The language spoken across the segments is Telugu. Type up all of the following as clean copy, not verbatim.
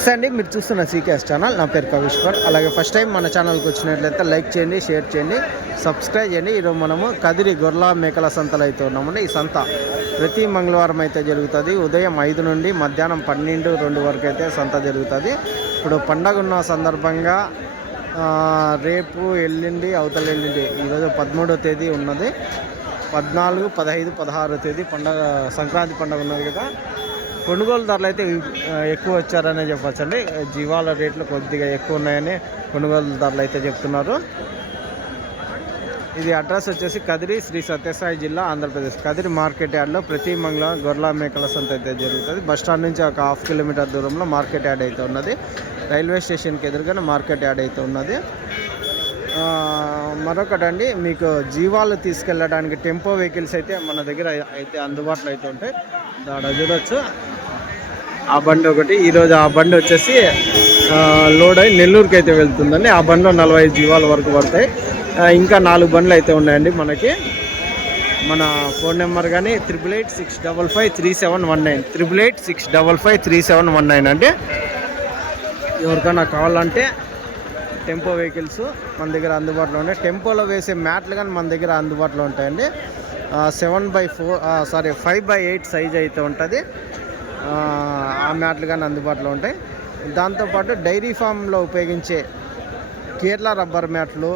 నమస్తే అండి, మీరు చూస్తున్న సీకేఎస్ ఛానల్. నా పేరు కవిశ్వర్. అలాగే ఫస్ట్ టైం మన ఛానల్కి వచ్చినట్లయితే లైక్ చేయండి, షేర్ చేయండి, సబ్స్క్రైబ్ చేయండి. ఈరోజు మనము కదిరి గొర్రెల మేకల సంతలో అయితే ఉన్నామండి. ఈ సంత ప్రతి మంగళవారం అయితే జరుగుతుంది. ఉదయం 5 నుండి మధ్యాహ్నం 12-2 వరకు అయితే సంత జరుగుతుంది. ఇప్పుడు పండగ ఉన్న సందర్భంగా రేపు ఎల్లుండి అవతల ఎల్లుండి ఈరోజు 13వ తేదీ ఉన్నది. 14, 15, 16వ తేదీ పండగ, సంక్రాంతి పండుగ ఉన్నది కదా. కొనుగోలు ధరలు అయితే ఎక్కువ వచ్చారనే చెప్పచ్చండి. జీవాల రేట్లు కొద్దిగా ఎక్కువ ఉన్నాయని కొనుగోలు ధరలు అయితే చెప్తున్నారు. ఇది అడ్రస్ వచ్చేసి కదిరి, శ్రీ సత్యసాయి జిల్లా, ఆంధ్రప్రదేశ్. కదిరి మార్కెట్ యార్డ్లో ప్రతి మంగళవారం గొర్రెల మేకల సంత అయితే జరుగుతుంది. బస్టాండ్ నుంచి ఒక 1/2 కిలోమీటర్ దూరంలో మార్కెట్ యార్డ్ అయితే ఉన్నది. రైల్వే స్టేషన్కి ఎదురుగానే మార్కెట్ యార్డ్ అయితే ఉన్నది. మరొకటండి, మీకు జీవాలు తీసుకెళ్ళడానికి టెంపో వెహికల్స్ అయితే మన దగ్గర అయితే అందుబాటులో అయితే ఉంటాయి. దాడ చూడొచ్చు ఆ బండి ఒకటి. ఈరోజు ఆ బండి వచ్చేసి లోడ్ అయి నెల్లూరుకి అయితే వెళ్తుందండి. ఆ బండిలో 45 జీవాల వరకు పడతాయి. ఇంకా 4 బండ్లు అయితే ఉన్నాయండి మనకి. మన ఫోన్ నెంబర్ కానీ 8886553719 8886553719 అండి. ఎవరికైనా కావాలంటే టెంపో వెహికల్స్ మన దగ్గర అందుబాటులో ఉన్నాయి. టెంపోలో వేసే మ్యాట్లు కానీ మన దగ్గర అందుబాటులో ఉంటాయండి. 5/8 సైజ్ అయితే ఉంటుంది. ఆ మ్యాట్లు కానీ అందుబాటులో ఉంటాయి. దాంతోపాటు డైరీ ఫామ్లో ఉపయోగించే కేరళ రబ్బర్ మ్యాట్లు,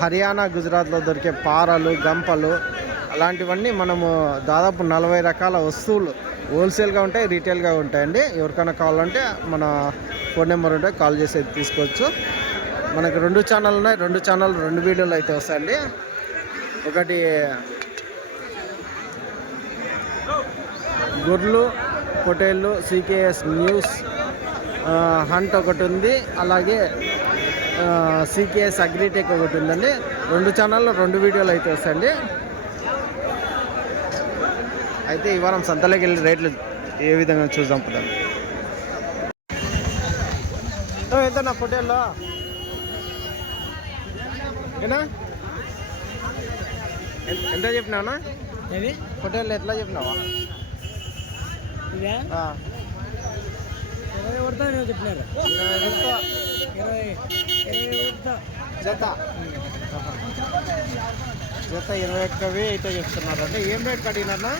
హర్యానా, గుజరాత్లో దొరికే పారలు, గంపలు, అలాంటివన్నీ మనము దాదాపు 40 రకాల వస్తువులు హోల్సేల్గా ఉంటాయి, రీటైల్గా ఉంటాయండి. ఎవరికైనా కావాలంటే మన ఫోన్ నెంబర్ ఉంటే కాల్ చేసి తీసుకోవచ్చు. మనకు 2 ఛానల్ ఉన్నాయి. 2 ఛానల్ 2 వీడియోలు అయితే వస్తాయండి. ఒకటి గొర్రెలు, పొటేళ్ళు, సీకేఎస్ న్యూస్ హంట్ ఒకటి ఉంది. అలాగే సీకేఎస్ అగ్రిటెక్ ఒకటి ఉందండి. 2 ఛానల్లో 2 వీడియోలు అయితే వస్తాయండి. అయితే ఈ వారం సంతలోకి వెళ్ళి రేట్లు ఏ విధంగా చూద్దాం పదాలు. ఎంత నా పొటేల్లో ఏనా ఎంత చెప్పినావునా? పొటేళ్ళు ఎట్లా చెప్పినావా? చెప్పినారు జత 21,000 అయితే చెప్తున్నారు అండి. ఏం రేట్ కడిగినారన్నా?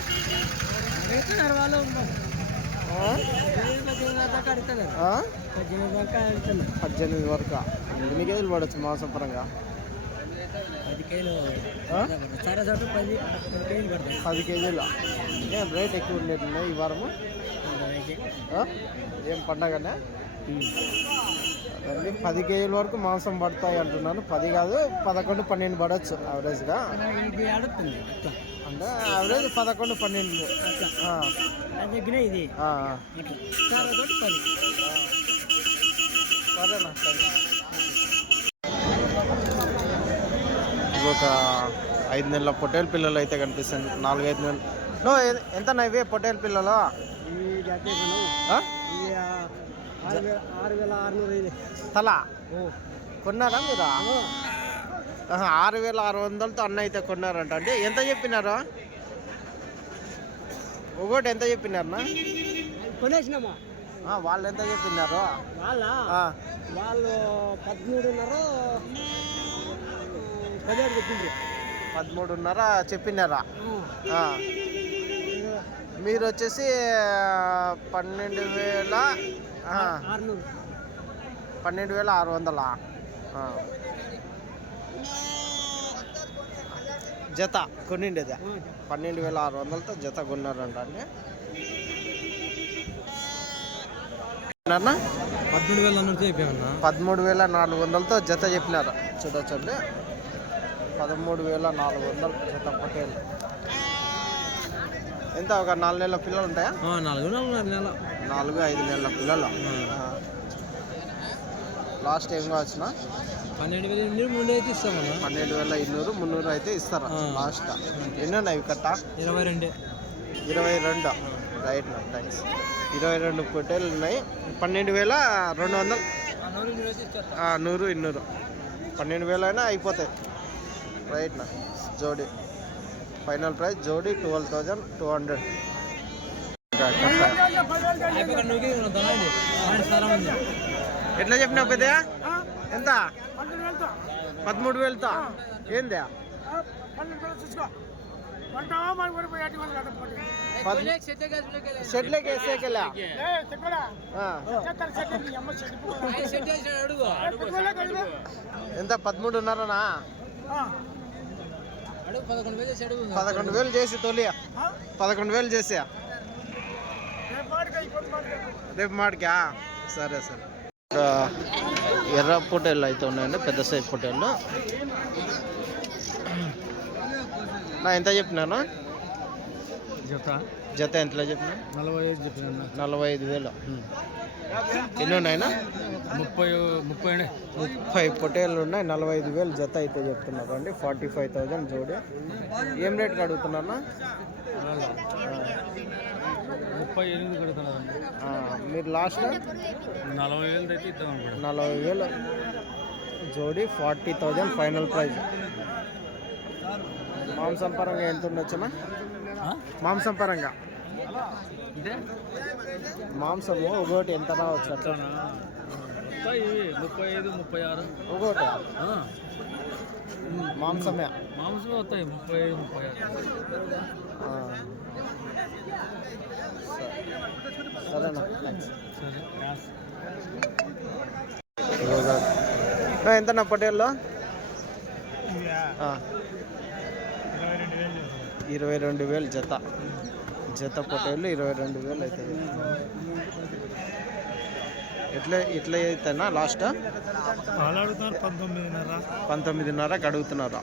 18 వరకు. ఎన్ని కేజీలు పడవచ్చు మాంసం పరంగా? 10 కేజీలు. 10 కేజీలు. ఏం రేట్ ఎక్కువ ఉండేట్టున్నాయి ఈ వారము? ఏం పండగనే? 10 కేజీల వరకు మాంసం పడతాయి అంటున్నాను. 10 కాదు, 11, 12 పడవచ్చు యావరేజ్గా. అంటే యావరేజ్ 11, 12. సరేనా? సరే. ఒక 5 నెలల పొట్టేలు పిల్లలు అయితే కనిపిస్తుంది. 4-5 నెలలు. ఎంత ఇవే పొట్టేలు పిల్లలు? 6,600 తలా కొన్నారా మీరు? 6,600తో అన్న అయితే కొన్నారంట అండి. ఎంత చెప్పినారు? ఒకటి ఎంత చెప్పినారన్నా? కొనేసినామా? వాళ్ళు ఎంత చెప్పినారు? వాళ్ళు 13.5 చెప్పినారా? మీరు వచ్చేసి 12,600 జత కొనిండేది. 12,600తో జత కొన్నారంట అండి. 13,400తో జత చెప్పినారు. చూడొచ్చండి, 13,400 జత పొట్టేలు. ఎంత ఒక 4 నెలల పిల్లలు ఉంటాయా? 4-5 నెలల పిల్లలు. లాస్ట్ ఏం వచ్చిన 12,200-300 అయితే ఇస్తారా లాస్ట్? ఎన్ని ఉన్నాయి కట్ట? 22. రైట్ నా, థ్యాంక్స్. 22 పొట్టేలు ఉన్నాయి. 12,200. 100-200 12,000 అయినా అయిపోతాయి. రైట్ నా. జోడీ ఫైనల్ ప్రైస్ జోడీ 12,200. ఎట్లా చెప్పినావు పెద్దయా? ఎంత? 13,000తో ఏంది? షెడ్లోకి వేసేకెళ్ళా ఎంత? 13,500నా? 11,000 చేసి తొలి 11,000 చేసా రేపు మాడికా? సరే సరే. ఎర్ర పొట్టేళ్ళు అయితే ఉన్నాయండి, పెద్ద సైజ్ పొట్టేళ్ళు. నా ఎంత చెప్పినాను? జత ఎంతలో చెప్పినా? 45 చెప్పిన. 45,000. ఎన్ని ఉన్నాయినా? 30 పొట్టేళ్ళు ఉన్నాయి. 45,000 జత అయితే చెప్తున్నారు అండి. 45,000 జోడి. ఏం రేట్కి అడుగుతున్నారా? 38 కడుతున్నారు. మీరు లాస్ట్ 40,000 అయితే ఇద్దాం. 40,000 జోడి. 40,000 ఫైనల్ ప్రైజ్. మాంసం పరంగా ఎంత ఉండొచ్చునా? మాంసం పరంగా మాంసము ఒకటి ఎంత రావచ్చు? అట్లా 35, 36 ఒకటి మాంసమే వస్తాయి. 35, 36. సరేనా? ఎంత నా పొట్టేల్లో? 22,000 జత. జత పొట్టేళ్ళు 22,000 అవుతుంది. ఇట్లా అయితేనా లాస్ట్? 19,500కి అడుగుతున్నారా?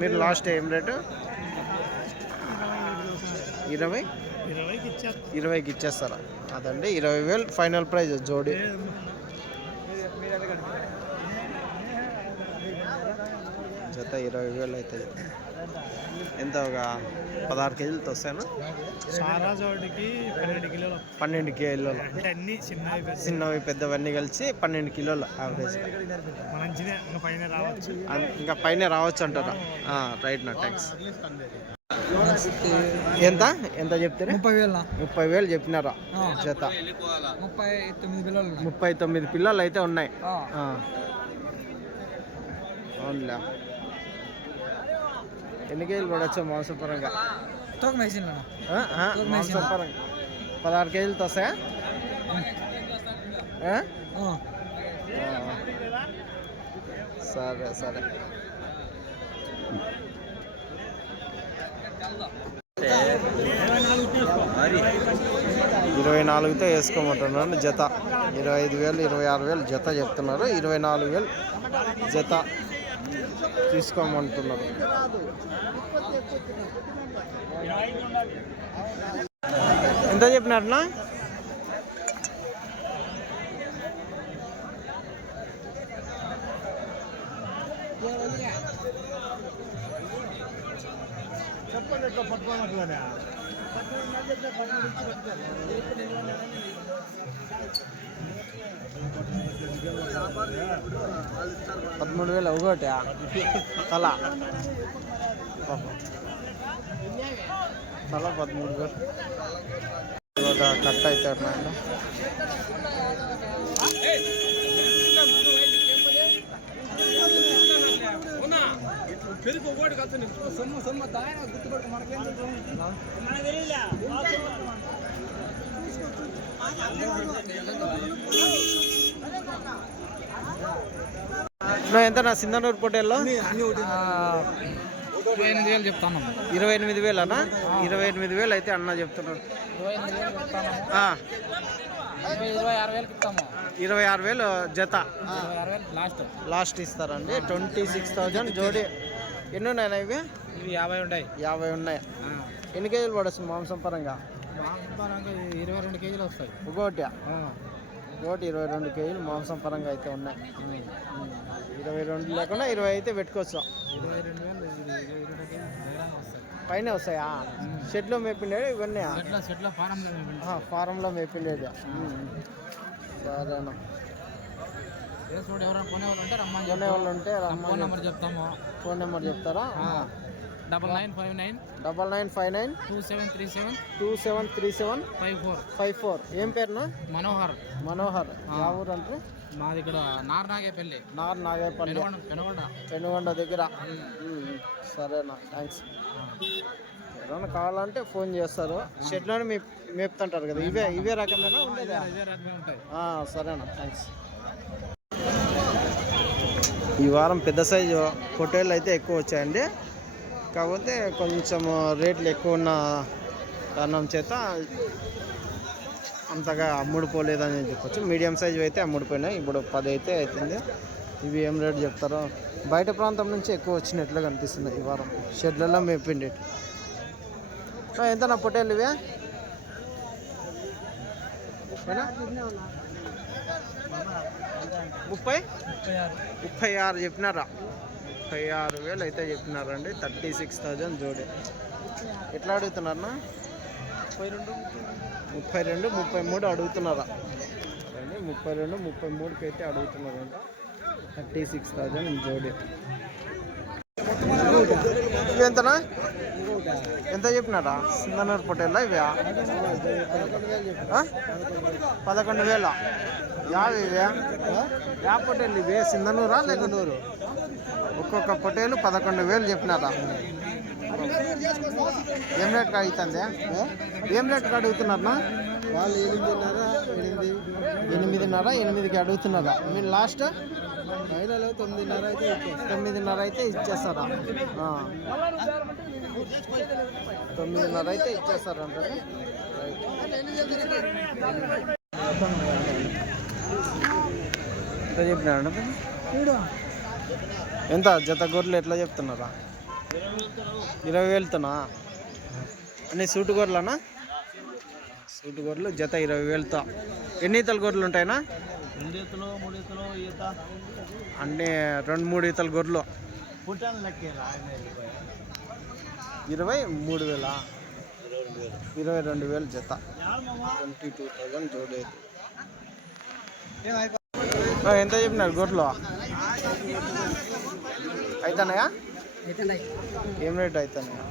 మీరు లాస్ట్ ఏం రేటు? 20కి ఇచ్చేస్తారా? అదండి 20,000 ఫైనల్ ప్రైజ్ జోడి. జత 20,000 అవుతుంది. ఎంత? ఒక 16 కేజీలతో వస్తాను. 12 కిలోలు. చిన్నవి పెద్దవన్నీ కలిసి 12 కిలోలు యావరేజ్. ఇంకా పైన రావచ్చు అంటారా? రైట్ నా, థ్యాంక్స్. ఎంత చెప్తారు? 30,000 చెప్పినారా జత? 39 పిల్లలు అయితే ఉన్నాయి. అవునులే. ఎన్ని కేజీలు పడవచ్చు మాంసపరంగా? మాంసపరంగా 16 కేజీలతో వస్తాయా? సరే సరే. 24తో వేసుకోమంటున్నాను జత. 25,000, 26,000 జత చెప్తున్నారు. 24,000 జత తీసుకోమంటున్నారు. ఎంత చెప్పినారన్నా? చెప్పండి. 13,000 ఒకటి తల 13,000 ఒక కట్ అవుతారు నాయన. ఎంత నా సింధనూరు పొట్టేల్లో? 28,000 చెప్తాను. 28,000 అన్నా? 28,000 అయితే అన్న చెప్తున్నారు. 26,000 జత లాస్ట్ ఇస్తారండి. 26,000 జోడి. ఎన్ని ఉన్నాయన్నా ఇవి? 50 ఉన్నాయి. ఎన్ని కేజీలు పడవచ్చు మాంసం పరంగా? 22 కేజీలు వస్తాయి. ఒకటి 22 కేజీలు మాంసం పరంగా అయితే ఉన్నాయి. 22 లేకుండా 20 అయితే పెట్టుకోవచ్చు. పైన వస్తాయా? షెడ్లో మేపిండేది ఇవన్నీ? ఫారంలో మేపిండేది. సరేనా? కొనే వాళ్ళు ఉంటే ఫోన్ నెంబర్ చెప్తారా? 9959 9959 2737 2737 54 54. ఏం పేరునా? మనోహర్. మనోహర్. యా ఊరు అంటే? మాది ఇక్కడ నాగేపల్లి. నాగేపల్లి పెనుగొండ దగ్గర. సరేనా, థ్యాంక్స్. ఏమైనా కావాలంటే ఫోన్ చేస్తారు. షెడ్లోనే మేపుతుంటారు కదా, ఇవే రకమేనా ఉండేదా? సరేనా, థ్యాంక్స్. ఈ వారం పెద్ద సైజు పొట్టేళ్ళు అయితే ఎక్కువ వచ్చాయండి. కాకపోతే కొంచెం రేట్లు ఎక్కువ ఉన్న కారణం చేత అంతగా అమ్ముడుపోలేదని చెప్పొచ్చు. మీడియం సైజు అయితే అమ్ముడుపోయినాయి. ఇప్పుడు 10 అయితే అవుతుంది. ఇవి ఏం రేటు చెప్తారో. బయట ప్రాంతం నుంచి ఎక్కువ వచ్చినట్లు కనిపిస్తున్నాయి ఈ వారం షెడ్లలో మేపిండి. ఎంత నా పొట్టేళ్ళు ఇవే? 36 చెప్పినారా? 36,000 అయితే చెప్పినారండి. 36,000 జోడి. ఎట్లా అడుగుతున్నారన్నా? 32, 33 అడుగుతున్నారా? 32, 33కి అయితే అడుగుతున్నారంట. 36,000 జోడి. ఇవి ఎంతనా? ఎంత చెప్పినారా? సింధనూరు పొట్టేళ్ళ ఇవా? 11,000. యావి ఇవే? యా పొట్టేళ్ళు ఇవే? సింధనూరా లేకుంటూరు? ఒక్కొక్క పొట్టేలు 11,000 చెప్పినారా? ఏం రేట్కి అవుతుంది? ఏం రేట్కి అడుగుతున్నారా? వాళ్ళు 8,500 అడుగుతున్నారా? మీరు లాస్ట్ 9,500 అయితే ఇచ్చేస్తారా? 9,500 అయితే ఇచ్చేస్తారంట. ఎంత చెప్పినారండి? ఎంత జత గొర్రెలు ఎట్లా చెప్తున్నారా? 20,000తోనా? అన్ని సూటు గొర్రెలనా? సూటు గొర్రెలు జత 20,000తో. ఎన్ని ఈతల గొర్రెలు ఉంటాయినా? 2 ఈతలు 3 ఈతలు ఈత అన్నీ 2-3 ఈతల గొర్రెలు. 23,000. 22,000 జత. 22,000 జోడి. ఎంత చెప్పినారు గొర్రెలు? అవుతున్నాయా? ఏం రేట్ అవుతున్నాయా?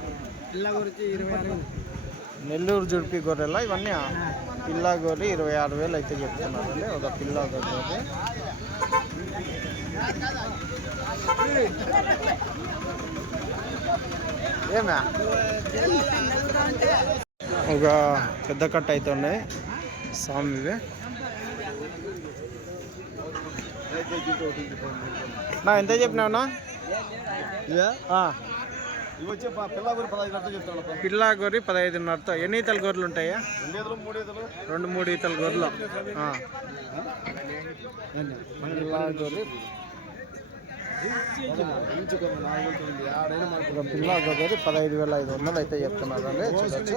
నెల్లూరు జుడిపి గొర్రెల ఇవన్నీ? పిల్ల గొర్రె 26,000 అయితే చెప్తున్నారండి. ఒక పిల్ల గొర్రె. ఏమే ఒక పెద్ద కట్ట అయితే ఉన్నాయి స్వామివే. నా ఎంత చెప్పినావునా? పిల్ల గొర్రె 15,500తో. ఎన్ని ఈతల గొర్రెలు ఉంటాయా? 2-3 ఈతల గొర్రెలు. పిల్ల గొర్రె 15,500 అయితే చెప్తున్నారండి. చూడొచ్చు.